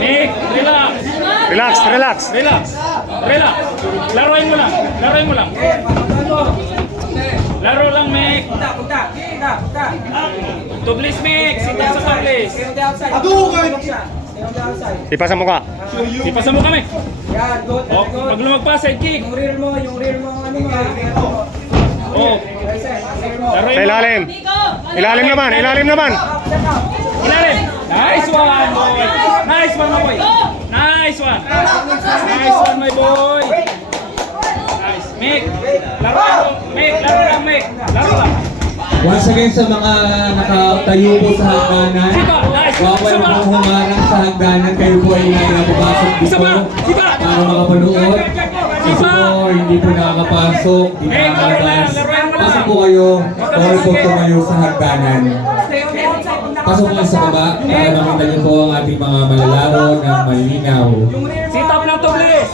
Nick, relax. Relax, relax. Relax. Relax. Laruin mo lang. Laruin mo lang. Laro lang, Mick. Punta. Tublis, Mick. Sita sa tublis. Sipa sa mukha. Sipa sa mukha, Mick. Yan, good. Oh, pag lumagpas, side kick. Yung rear mo, ano mo. Oh, laruin Sa mo. ilalim. Ilalim naman, ilalim naman. Ilalim. Nice one, boy. Nice one, my boy. Nice one. Nice one, my boy. Nice. Mick. Laro lang, Mick. Laro lang, Mick. Laro lang. Once again sa mga nakatayo po sa hagdanan, huwag pong humarang sa hagdanan, kayo po ay nakapasok dito para makapanood. Kasi po hindi po nakakapasok, hindi nakakalabas. Pasok po kayo, bawal po tumayo sa hagdanan. Pasok po sa baba para makita niyo po ang ating mga malalaro ng malinaw. Sit up lang, tublis.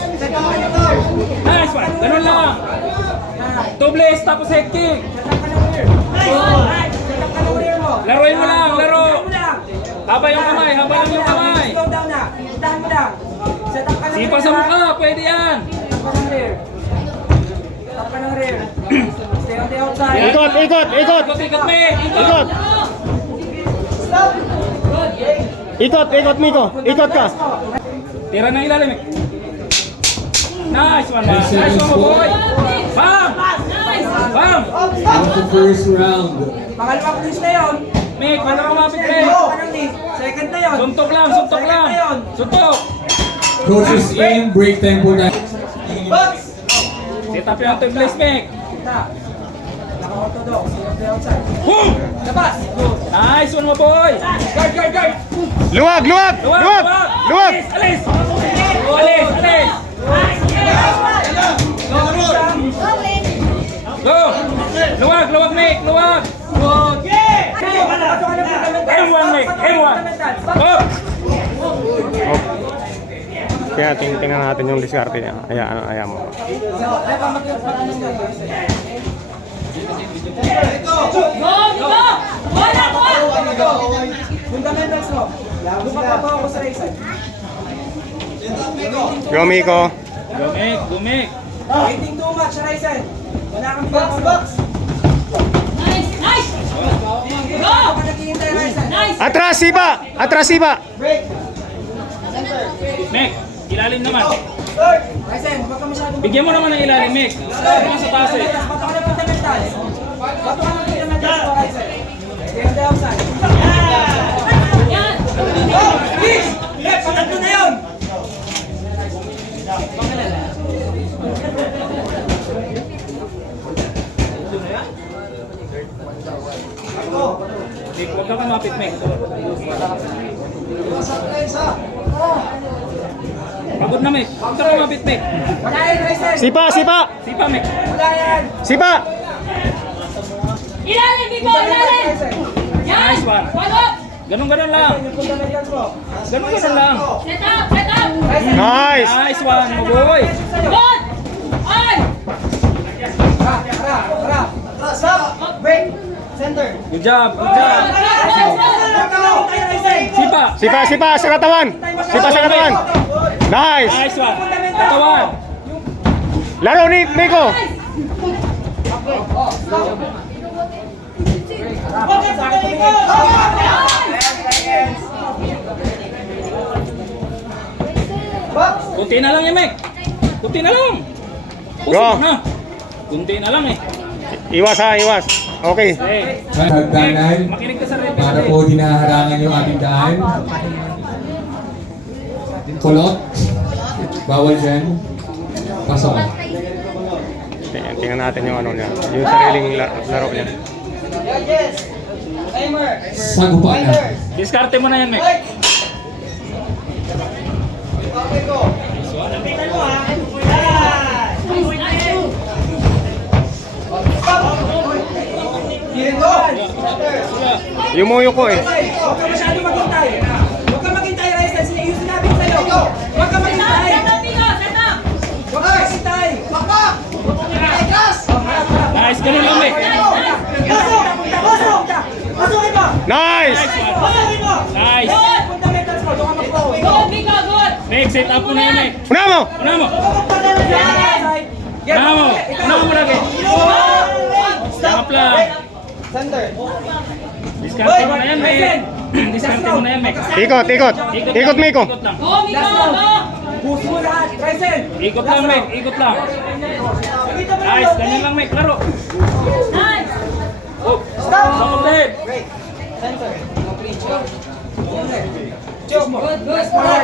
Nice one. Ganun lang. Tublis, tapos head kick. Laruin mo lang, laro. Haba yung kamay, haba lang yung kamay. Sipa sa mukha, pwede yan. Ikot, ikot, ikot. Ikot, Mick. Ikot. Ikot, ikot, Miko. Ikot ka. Tira ng ilalim, Mick. Nice one, man. Nice one, boy. Bam! Bam! That's the first round. Pangalawang pulis na yun. Mick, paano ka mapit, Mick? Second na yun. Suntok lang, suntok lang. Suntok. Coaches in, break time po na. Sit up yung tublis, Mick. Naka-orthodox. Stay outside. Boom! Labas. Nice one, my boy. Guard. Luwag, luwag, luwag, luwag. Alis! Alis! Go! Luwag, Mick! Luwag! M1, Mick! M1! Up! Kaya tingnan natin yung diskarte niya. Ayan mo. Fundamentals mo. Lupa ako sa right side. Go, Miko. Go, Mick! Waiting too much sa right side. Wala kang box. Nice! Go! Naghihintay right side. Nice! Atras, sipa. Atras, sipa. Mick! Ilalim naman. Right side, huwag ka masyadong... Bigyan mo naman ng ilalim, Mick. Naman sa taas eh. Bato ka ng fundamentals. Bato ka ng fundamentals sa right side. Stay on the outside. Yan! Please! Patatlo na yun! Mick, huwag ka kumapit, Mick. Pagod na, Mick. Huwag ka kumapit, Mick. Wala yan, right side. Sipa, sipa. Sipa, Mick. Wala yan. Sipa. Ilalim, Biko! Ilalim! Yan! Nice one. Follow! Ganun lang. Yung fundamentals mo. Ganun lang. Set up! Set up! Nice. Nice one, my boy. Good! On! Para. Stop. Break. Center. Good job. Sipa. Sipa, sipa sa katawan. Sipa sa katawan. Nice. Nice one. Katawan. Laro ni Miko. Kunti na lang yan, Mick. Kunti na lang. Go. Na. Kunti na lang eh. Iwas ha, iwas. Okay. Hey. Hagdanan, Makinig ka sa para referee. po dinaharangan yung ating daan. Kulot. Bawal dyan. Pasok. Tingnan natin yung ano niya. Yung sariling laro niya. Sagupa na. Diskarte mo na yan, Mick. Yumuyo ko eh. Huwag ka masyado maghintay. Huwag ka maghintay, Raisa. Yung sinabi ko sa'yo. Huwag ka maghintay. Set up, Miko! Set up! Huwag ka maghintay. Nice, ganun lang, Mick. Pasukin mo! Nice! Pasukin mo! Nice. Fundamentals mo, doon ka mag-flow. Good, Miko! Good! Mick, set up mo na yan, Mick. Una mo! Una mo. Get Una mo. Una mo lagi. Stop lang. Center. Diskarte mo na yan, Mick. Diskarte mo na yan, Mick. Ikot, ikot. Ikot, Miko. Ikot lang. Go, Miko! Go! Push mo lahat. Raisen. Ikot lang, Mick. Ikot lang. Nice, ganyan lang, Mick. Laro. Nice! Oh, stop ulit. Good, good! Press forward.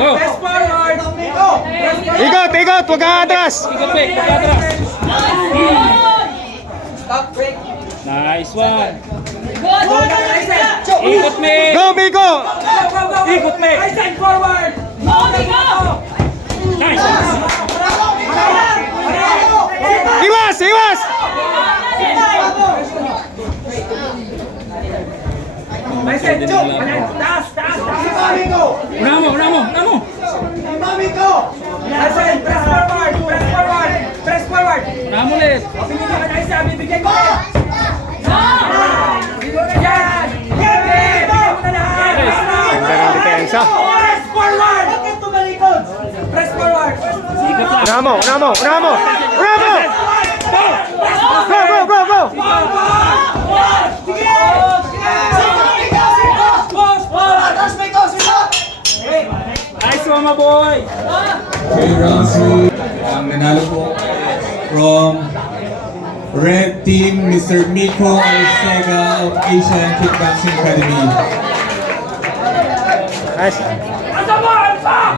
Go. Press forward. Ikot, ikot. Huwag ka atras. Ikot, Mick. Pagkatras. Nice! Good! Stop, break. Nice one. Good! Raisen. Ikot, Mick. Go, Miko! Go. Ikot, Mick. Raisen, forward. Go, Miko! Nice. Iwas, iwas! Raisen, taas. Una mo, una mo, una mo. Raisen, press forward. Una mo ulit. Binigyan ka na isa, bibigyan ko ulit. Go! Bigyan mo na yan. Bigyan mo na lahat. Ganda ng depensa. Press forward. Press forward. Ikot lang. Una mo, una mo, una mo! Una mo! Go, go, go, go! Nice one, my boy. Okay, round 2. Ang nanalo po from Red Team, Mr. Miko Arcega of Asian Kickboxing Academy. Nice. Asa mo, Alpha!